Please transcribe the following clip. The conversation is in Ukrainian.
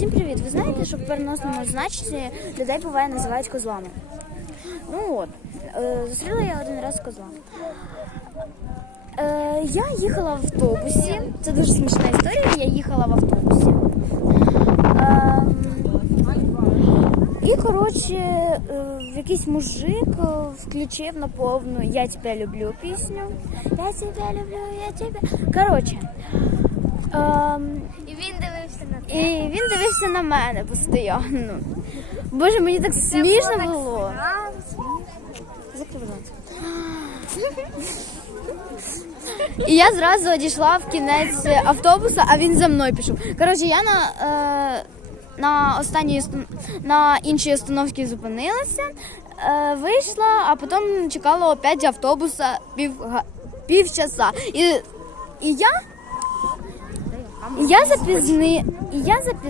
Всім привіт! Ви знаєте, що в переносному значенні людей буває називають козлами. Ну от, е, зустріла я один раз козла. Е, я їхала в автобусі. Це дуже смішна історія. Я їхала в автобусі. Ем, і, коротше, е, якийсь мужик включив на повну Я тебе люблю пісню. Я тебе люблю, я тебе. Коротше. Ем, І він дивився і він дивився на мене постійно. Боже, мені так смішно було. І я зразу одійшла в кінець автобуса, а він за мною пішов. Коротше, я на, е, на останній на іншій остановці зупинилася, е, вийшла, а потім чекала опять автобуса пів, півчаса. І, і я, я запізни, я запіз...